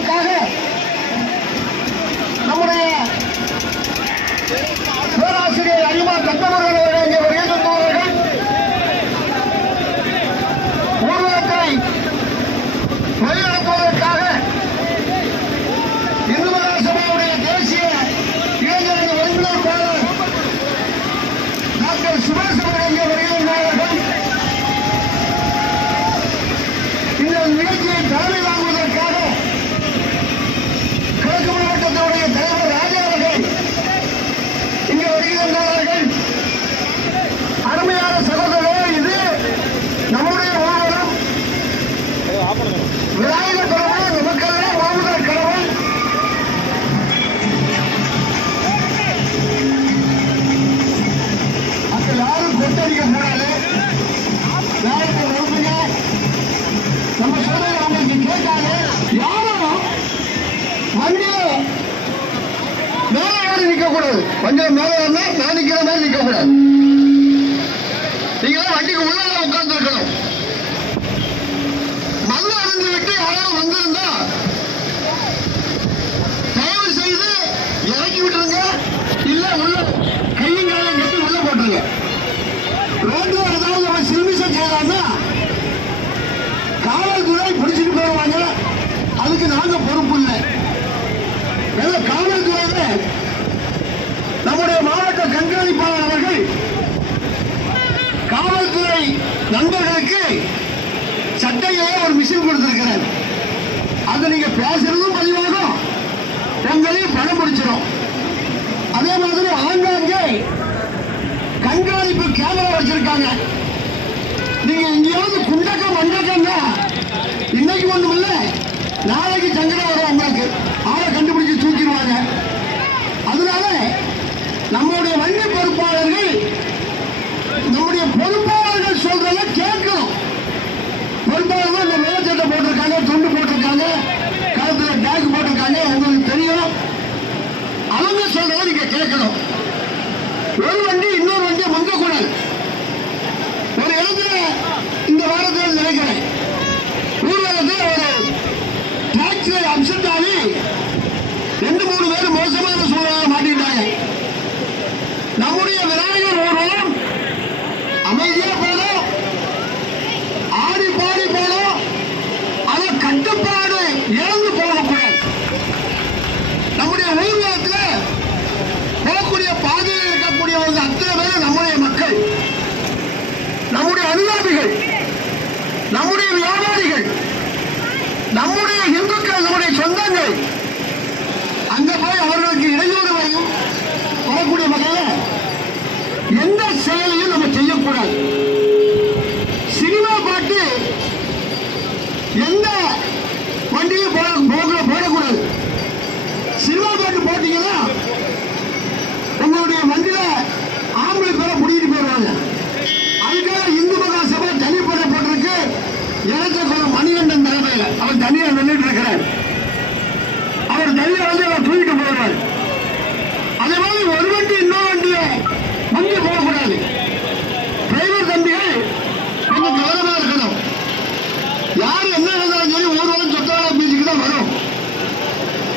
கொள்வதற்காக நம்முடைய பேராசிரியர் அரிமா கந்தமுருகன் அவர்கள் இங்கே வருகை தந்தவர்கள் ஊர்வலத்தை வழிநடத்துவதற்காக இந்து மகா சபையுடைய தேசிய இளைஞரணி ஒருங்கிணைப்பாளர் டாக்டர் சுபாஷ் அவர்கள் இங்கே வருகை தந்தார்கள். இந்த நிகழ்ச்சியை தலைமை வாங்குவதற்காக கிழக்கு மாவட்டத்தினுடைய தலைவர் ராஜா அவர்கள் இங்கே வருகை தந்தார்கள். அருமையான சகோதரர்களே, இது நம்முடைய ஊர்வலம். விநாயகர் கடவுள் நமக்கெல்லாம் வாழ்வுதல் கடவுள். அப்ப யாரும் கொட்டடிக்க கூடாது. யாருக்கு வகுப்புங்க நம்ம சொல்றது அவங்களுக்கு கேட்காது. யாரும் வண்டியில மேல ஏறி நிக்க கூடாது. வண்டியில மேல ஏறினா நான் நிக்கிற மாதிரி நிக்க கூடாது. நீங்க வண்டிக்கு உள்ள உட்கார்ந்து இருக்கணும். மது அருந்து விட்டு யாராவது வந்திருந்தா தயவு செய்து இறக்கி விட்டுருங்க. இல்ல உள்ள கையும் காலையும் கட்டி உள்ள போட்டுருங்க. ரோட்ல ஏதாவது அவன் சில்மிஷம் செய்யறான்னா காவல்துறை பிடிச்சிட்டு போயிருவாங்க. அதுக்கு நாங்க பொறுப்பு இல்லை. காவல்துறையில நம்முடைய மாவட்ட கண்காணிப்பாளர் அவர்கள் காவல்துறை நண்பர்களுக்கு சட்டையிலே ஒரு மிஷின் கொடுத்திருக்கிறார். அது நீங்க பேசுறதும் பதிவாகும், உங்களையும் பணம் பிடிச்சிடும். அதே மாதிரி ஆங்காங்கே கண்காணிப்பு கேமரா வச்சிருக்காங்க. நீங்க எங்கேயாவது குண்டக்கம் வண்டக்கம்னா இன்னைக்கு ஒண்ணும் இல்ல, நாளைக்கு சங்கடம் வரும். உங்களுக்கு ஆளை கண்டுபிடிச்சு தூக்கிடுவாங்க. அதனால நம்முடைய வண்டி பொறுப்பாளர்கள் நம்முடைய பொறுப்பாளர்கள் சொல்றத கேட்கணும். பொறுப்பாளர்கள் இந்த மேல சட்டை போட்டிருக்காங்க, துண்டு போட்டிருக்காங்க, கழுத்துல டேக் போட்டிருக்காங்க. உங்களுக்கு தெரியும், அவங்க சொல்றத நீங்க கேட்கணும். ஒரு வண்டி இன்னொரு வண்டியை முந்தக்கூடாது. ஒரு இடத்துல இந்த வாரத்தில் நினைக்கிறேன் ஊர்வலத்தில் ஒரு டாக்ஸி அப்செட் ஆகி 2-3 பேர் மோசமான சூழ்நிலை மாட்டிட்டாங்க. நம்முடைய விநாயகர் ஊர்வலம் அமைதியா போனோம், ஆடி பாடி போனோம். அதை கட்டுப்பாடு இழந்து போகக்கூடாது. நம்முடைய ஊர்வலத்தில் போகக்கூடிய பாதையில் இருக்கக்கூடியவங்க அத்தனை பேரும் நம்முடைய மக்கள், நம்முடைய அனுதாபிகள், நம்முடைய வியாபாரிகள், நம்முடைய இந்துக்கள், நம்முடைய சொந்தங்கள். அங்க போய் அவர்களுக்கு இடையூறு வரக்கூடிய வகையில் எந்த செயலையும் நம்ம செய்யக்கூடாது. சினிமா பாட்டு எந்த வண்டியும் போடக்கூடாது. சினிமா பாட்டு போட்டீங்கன்னா உங்களுடைய வண்டியில ஆம்பளை பேரை முடிக்கிட்டு போயிடுவாங்க. அதுக்காக இந்து மகா சபை தனிப்படை போட்டிருக்கு. இலச்சக்குளம் மணிகண்டன் தலைமையில் அவர் தனியா நின்றுட்டு இருக்கிறார். அவர் தனியா வந்து அவர் தூக்கிட்டு போயிடுவார். அதே மாதிரி ஒரு வண்டி இன்னொரு வண்டியை முந்தி போகக்கூடாது. டிரைவர் தம்பிகள் கொஞ்சம் கவனமா இருக்கணும். யாரு என்ன இருந்தாலும் சரி ஊர்வலம் சொத்தான பீச்சுக்கு தான் வரும்.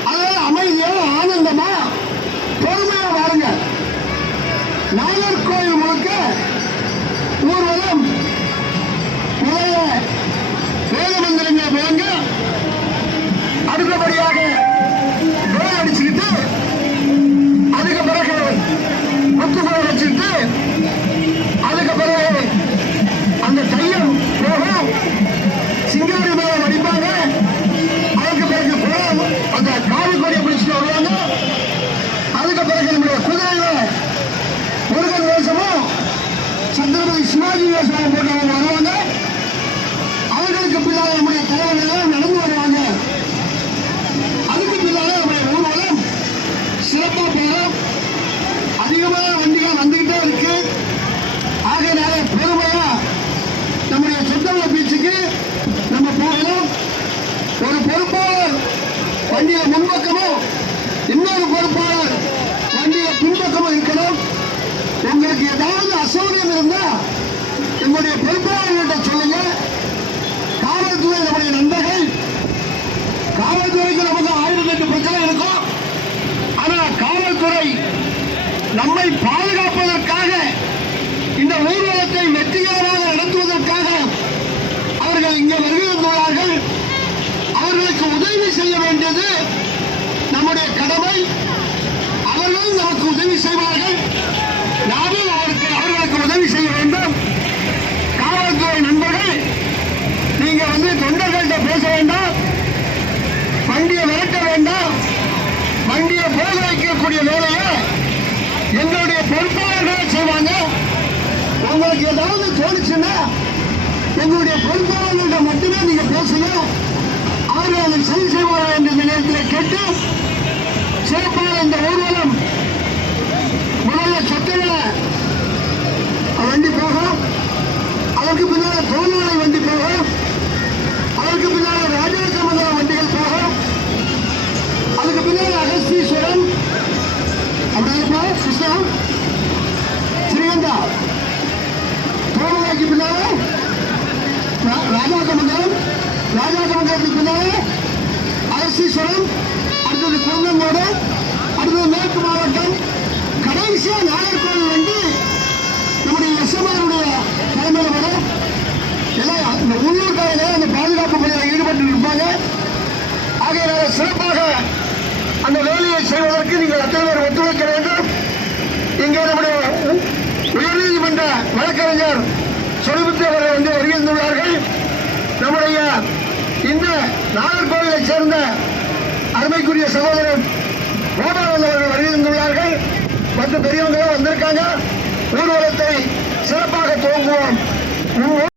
அதனால அமைதியா ஆனந்தமா பொறுமையா வாருங்க. நாகர்கோவில் முழுக்க ஊர்வலம் நிறைய வேத மந்திரங்களை முழங்க, அடுத்தபடியாக டோல் அடிச்சுக்கிட்டு, அதுக்கு பிறகு முத்துக்குள்ள வச்சுக்கிட்டு, அதுக்கு பிறகு அந்த கையம் போகும், சிங்காரி மேலம் அடிப்பாங்க. அதுக்கு பிறகு அந்த காவி கொடியை பிடிச்சிட்டு வருவாங்க. அதுக்கு பிறகு நம்முடைய குதிரையில முருகன் வேஷமும் சந்திரபதி சிவாஜி வேஷமும் போட்டவங்க வருவாங்க. அவர்களுக்கு பின்னால் நம்முடைய தலைவர்கள் நடந்து வருவாங்க. அதுக்கு பின்னால நம்முடைய ஊர்வலம் சிறப்பாக போகிறோம். அதிகமான வண்டிகள் வந்துகிட்டே இருக்கு. ஆகையினால பெருமையா நம்முடைய சொந்தவள பீச்சுக்கு நம்ம போகணும். ஒரு பொறுப்பாளர் வண்டியை முன்பக்கமும் இன்னொரு பொறுப்பாளர் வண்டியை பின்பக்கமும் இருக்கணும். உங்களுக்கு ஏதாவது அசௌகரியம் இருந்தா எங்களுடைய பொறுப்பாளர்கிட்ட சொல்லுங்க. காவல்துறை நம்முடைய நண்பர்கள் காவல்துறைக்கு நமக்கு 1008 பிரச்சனை இருக்கும். ஆனா காவல்துறை நம்மை பாதுகாப்பதற்காக இந்த ஊர்வலத்தை வெற்றிகரமாக நடத்துவதற்காக அவர்கள் இங்கே வருகிறார்கள். அவர்களுக்கு உதவி செய்ய வேண்டியது நம்முடைய கடமை. அவர்கள் நமக்கு உதவி செய்வார்கள், நாமும் அவர்களுக்கு உதவி செய்ய வேண்டும். காவல்துறை நண்பர்கள், நீங்க தொண்டர்கள்ட்ட பேச வேண்டாம், வண்டியை விரட்ட வேண்டாம். வண்டியை போக வைக்கக்கூடிய வேலையை எங்களுடைய பொறுப்பாளர்கள் செய்வாங்க. உங்களுக்கு ஏதாவது தோணுச்சுன்னா எங்களுடைய பொறுப்பாளர்கள்ட்ட மட்டுமே நீங்க பேசுங்க, அவர்கள் அதை சரி செய்வார்கள் என்ற நேரத்தில் கேட்டு சிறப்பான இந்த ஊர்வலம் முதல்ல சொத்தவள வண்டி போகும், அதற்கு பின்னால தோல்வளை வண்டி போகும், அதற்கு பின்னால ராஜாக்கமங்கலம் வண்டிகள் போகும், அதுக்கு பின்னால அகஸ்தீஸ்வரம், அப்படின்னா கிருஷ்ணா ஸ்ரீகண்டா, தோல்வளைக்கு பின்னால ராஜாக்கமங்கலம், ராஜாக்கமங்கலத்துக்கு பின்னால அகஸ்தீஸ்வரம், அடுத்தது குளங்கோடு, அடுத்தது மேற்கு மாவட்டம், கடைசியா நாகர்கோவில் வந்து நம்முடைய எஸ்எம்ஆருடைய தலைமையில் வரும். எல்லாம் இந்த உள்ளூர்காரங்க அந்த பாதுகாப்பு பணியில் ஈடுபட்டு இருப்பாங்க. ஆகையினால சிறப்பாக அந்த வேலையை செய்வதற்கு நீங்கள் அத்தனை பேர் ஒத்துழைக்க வேண்டும். இங்கே நம்முடைய உயர்நீதிமன்ற வழக்கறிஞர் சொலிபுத்தி அவர்கள் வருகின்றார்கள். நம்முடைய இந்த நாகர்கோவிலை சேர்ந்த அருமைக்குரிய சகோதரர் கோபாலன் அவர்கள் வருகின்றார்கள். மற்ற பெரியவங்களும் வந்திருக்காங்க.